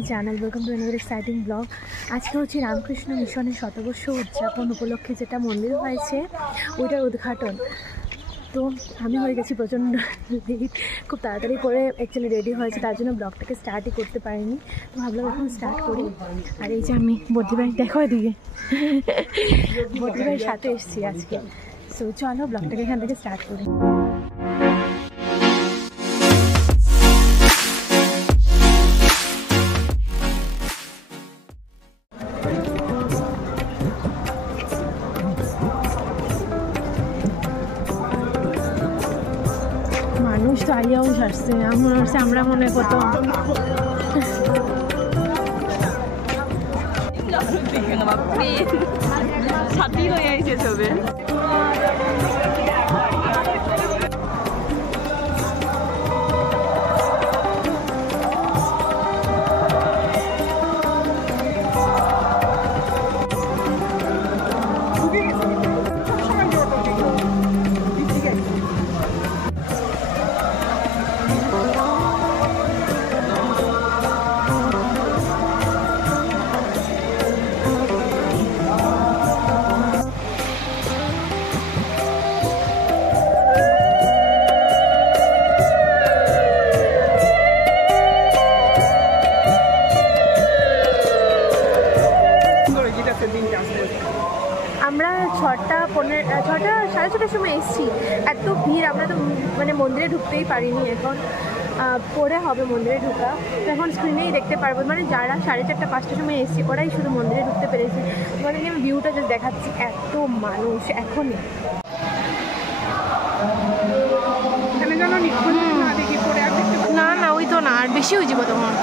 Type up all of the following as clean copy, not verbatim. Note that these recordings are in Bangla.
My channel, welcome to another exciting blog. আজকে হচ্ছে রামকৃষ্ণ মিশনের শতবর্ষ উদযাপন উপলক্ষে যেটা মন্দির হয়েছে ওইটার উদ্ঘাটন। তো আমি হয়ে গেছি প্রচণ্ড লেট, খুব তাড়াতাড়ি করে অ্যাকচুয়ালি রেডি হয়েছে, তার জন্য ব্লগটাকে স্টার্টই করতে পারিনি। তো ভাবলাম এখন স্টার্ট করি। আর এই যে আমি বদ্রিভাই, দেখো এদিকে বদ্রিভাইয়ের সাথে এসেছি আজকে। সো চলো ব্লগটাকে এখান থেকে স্টার্ট করি। মানুষ তো আলিয়াও আসছে, মনে হচ্ছে আমরা মনে কত ছাতি হয়ে আইছে সবে। আমরা 6:30 সময় এসেছি। এত ভিড়, আমরা তো মানে মন্দিরে ঢুকতেই পারিনি। এখন পরে হবে মন্দিরে ঢোকা, এখন স্ক্রিনেই দেখতে পারবো। মানে যারা 4:30-5টার সময় এসেছি ওরাই শুধু মন্দিরে ঢুকতে পেরেছি। তোমাদেরকে আমি ভিউটা জাস্ট দেখাচ্ছি, এত মানুষ এখনই। না না, ওই তো না, আর বেশি হয়ে যাবো তখন।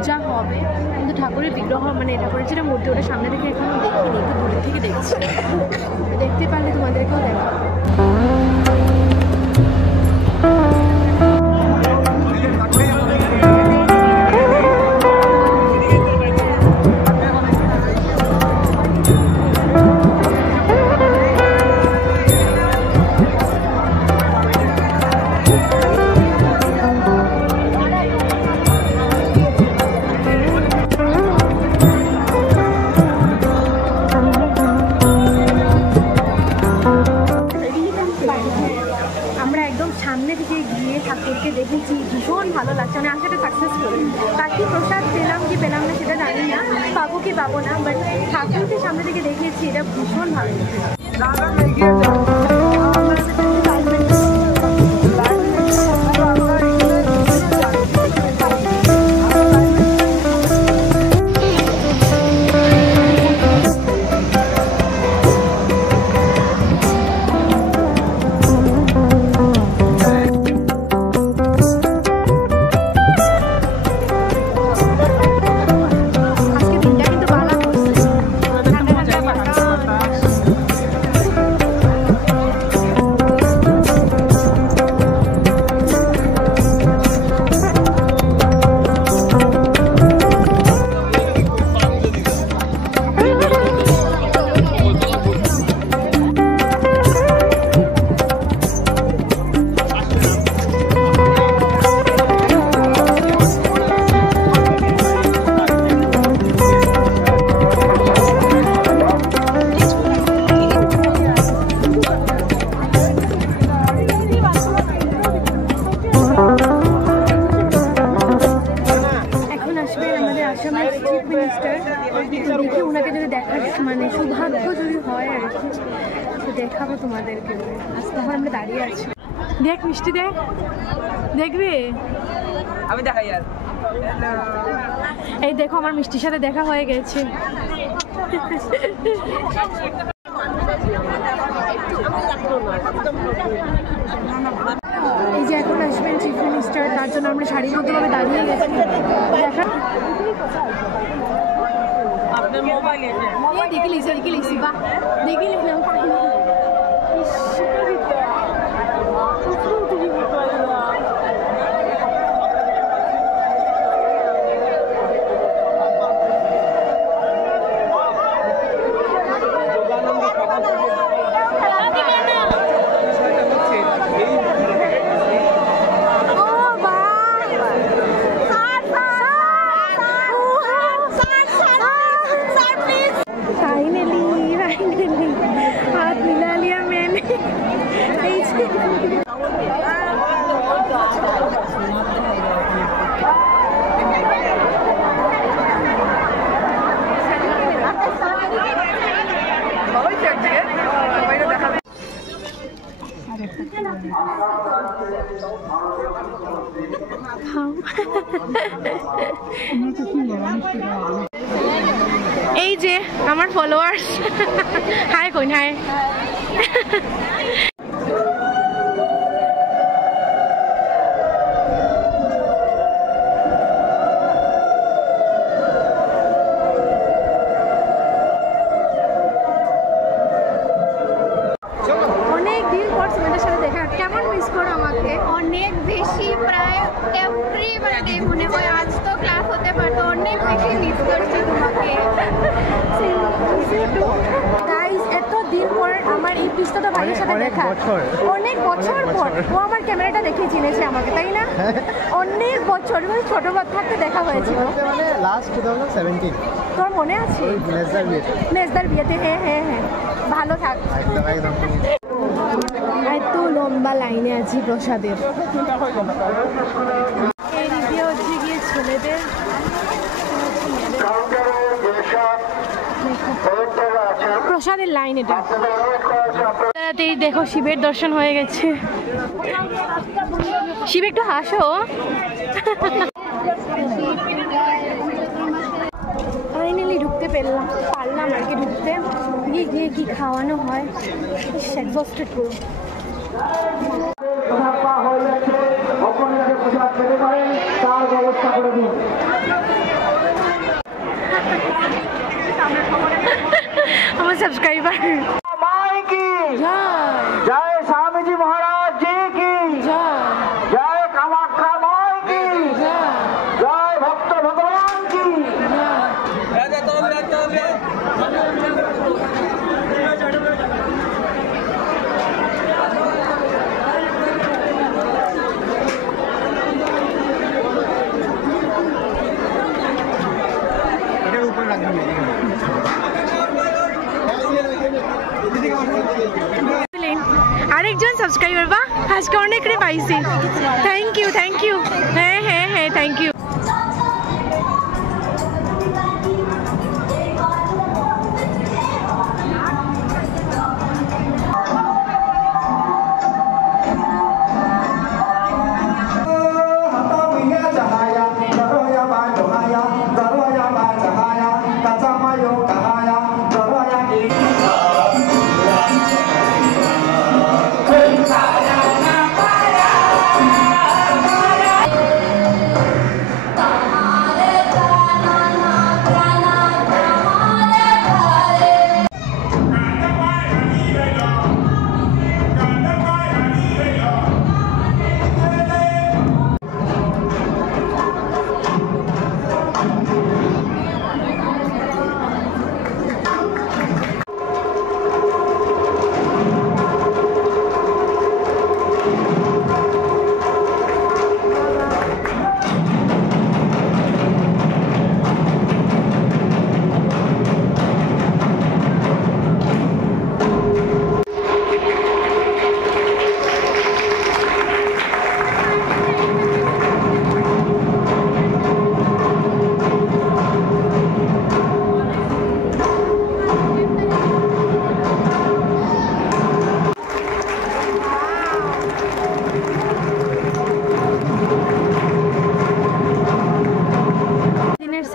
পূজা হবে, কিন্তু ঠাকুরের বিগ্রহ মানে ঠাকুরের যেটা মূর্তি ওটা সামনে থেকে এখনো দেখিনি, একটু দূরের থেকে দেখছি। দেখতে পারলে তোমাদেরকেও দেখাবো। আমরা একদম সামনে থেকে গিয়ে ঠাকুরকে দেখেছি, ভীষণ ভালো লাগছে, মানে আসাটা সাকসেসফুল। বাকি প্রসাদ পেলাম কি পেলাম না সেটা জানি না, পাবো কি পাবো না, বাট ঠাকুরকে সামনে থেকে দেখিয়েছি, এটা ভীষণ ভালো দেখি ওনাকে যদি দেখার মানে সৌভাগ্য যদি হয় আর কি, তো দেখাবো তোমাদেরকে। তখন আমরা দাঁড়িয়ে আছি। দেখ মিষ্টি দেখ, দেখবি? আমি দেখাই আর এই দেখো আমার মিষ্টির সাথে দেখা হয়ে গেছে। এই যে এখন আসবেন চিফ মিনিস্টার, তার জন্য আমরা সারিবদ্ধভাবে দাঁড়িয়ে গেছি। দেখে লিখছি বা দেখে লিখলাম। हाथ मिला लिया मैंने। এই যে আমার ফলোয়ার্স, হাই কোন হাই। অনেক দিন পর তোমাদের সাথে দেখা, কেমন মিস করো আমাকে? অনেক বেশি, প্রায় এভরি বারডে মনে হয়। আজ তো ক্লাস হতে পারতো, অনেক বেশি মিস করছি তোমাকে। গাইস এত দিন পর আমার এই পিস্তটা ভাইয়ের সাথে দেখা, অনেক বছর পর। ও আমার ক্যামেরাটা দেখে চিনেছে আমাকে, তাই না? অনেক বছর, মানে ছোট থাকতে দেখা হয়েছিল, মানে লাস্ট 2017। তোর মনে আছে? নেজদার বিয়েতে। হ্যাঁ হ্যাঁ হ্যাঁ, ভালো থাক। একদম একদম। এত লম্বা লাইনে আছি প্রসাদের। এই দিকে হচ্ছে গিয়ে ছেলেদের, প্রসাদের লাইন এটা। তাড়াতাড়ি দেখো শিবের দর্শন হয়ে গেছে। শিব একটু হাসো। ফাইনালি ঢুকতে পারলাম আর কি। ঢুকতে গিয়ে গিয়ে কি খাওয়ানো হয়, এক্সস্টেড পুরো। তার ব্যবস্থা করে দিন। সাবস্ক্রাইবার। जय स्वामी जी महाराज जी की जय कामाख्या माई की जय भक्त भगवान की। এটার উপর রাখবেন। আরেকজন সাবস্ক্রাইবার বা আজকে অনেক রে পাইছি। Thank you thank you. হ্যাঁ হ্যাঁ হ্যাঁ থ্যাংক ইউ।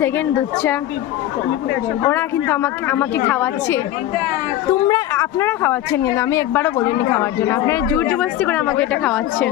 সেকেন্ড দুধ চা ওরা কিন্তু আমাকে খাওয়াচ্ছে। আপনারা খাওয়াচ্ছেন কিন্তু আমি একবারও বলিনি খাওয়ার জন্য। আপনারা জোর জবরদস্তি করে আমাকে এটা খাওয়াচ্ছেন।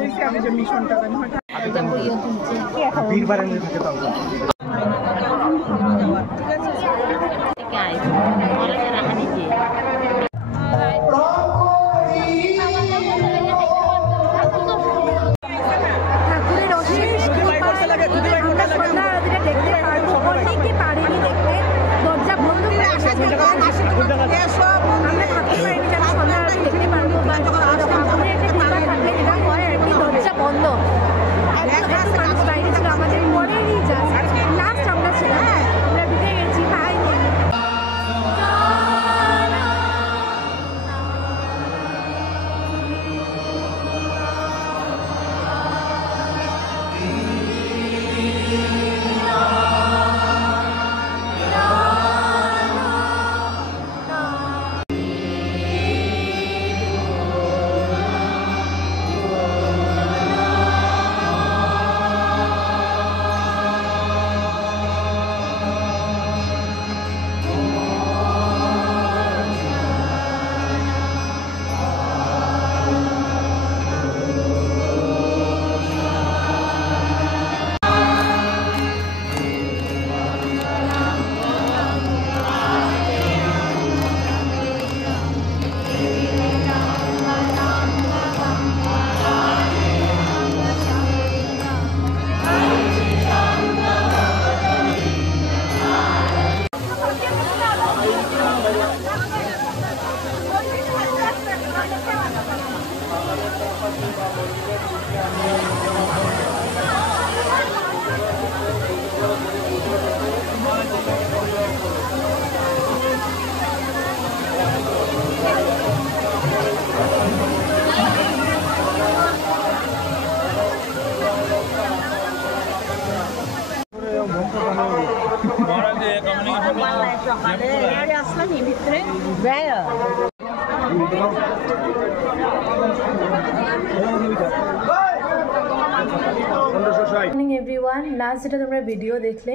এভরিওয়ান, লাস্ট যেটা তোমরা ভিডিও দেখলে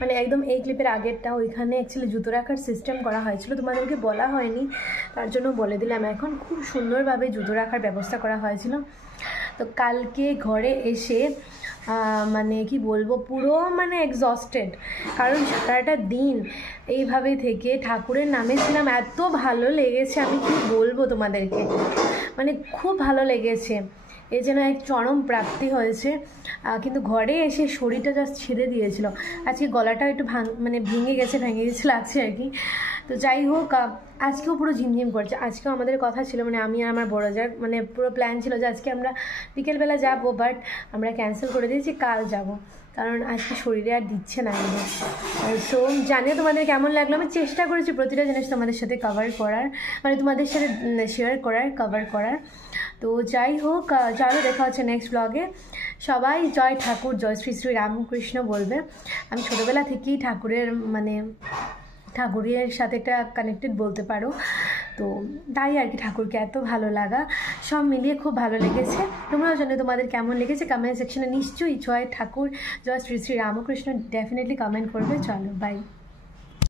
মানে একদম এই ক্লিপের আগেরটা, ওইখানে অ্যাকচুয়ালি জুতো রাখার সিস্টেম করা হয়েছিল, তোমাদেরকে বলা হয়নি, তার জন্য বলে দিলাম। এখন খুব সুন্দরভাবে জুতো রাখার ব্যবস্থা করা হয়েছিল। তো কালকে ঘরে এসে মানে কি বলবো, পুরো মানে এক্সস্টেড, কারণ সারাটা দিন এইভাবে থেকে ঠাকুরের নামে ছিলাম। এত ভালো লেগেছে, আমি কি বলবো তোমাদেরকে, মানে খুব ভালো লেগেছে। এই যেন এক চরম প্রাপ্তি হয়েছে। কিন্তু ঘরে এসে শরীরটা জাস্ট ছিঁড়ে দিয়েছিল। আজকে গলাটা একটু ভেঙে গেছে লাগছে আর কি। তো যাই হোক, আজকেও পুরো ঝিমঝিম করছে। আজকেও আমাদের কথা ছিল, মানে আমি আর আমার বড় যার মানে পুরো প্ল্যান ছিল যে আজকে আমরা বিকেলবেলা যাবো, বাট আমরা ক্যান্সেল করে দিয়েছি, কাল যাব, কারণ আজকে শরীরে আর দিচ্ছে না। সো জানিয়ে তোমাদের কেমন লাগলো। আমি চেষ্টা করেছি প্রতিটা জিনিস তোমাদের সাথে কভার করার, মানে তোমাদের সাথে শেয়ার করার, কভার করার। তো যাই হোক, চলো দেখা হচ্ছে নেক্সট ব্লগে। সবাই জয় ঠাকুর, জয় শ্রী শ্রী রামকৃষ্ণ বলবে। আমি ছোটোবেলা থেকেই ঠাকুরের সাথে একটা কানেক্টেড বলতে পারো। তো তাই আর কি, ঠাকুরকে এত ভালো লাগা, সব মিলিয়ে খুব ভালো লেগেছে। তোমরাও জানো তোমাদের কেমন লেগেছে, কমেন্ট সেকশনে নিশ্চয়ই জয় ঠাকুর, জয় শ্রী শ্রী রামকৃষ্ণ ডেফিনেটলি কমেন্ট করবে। চলো বাই।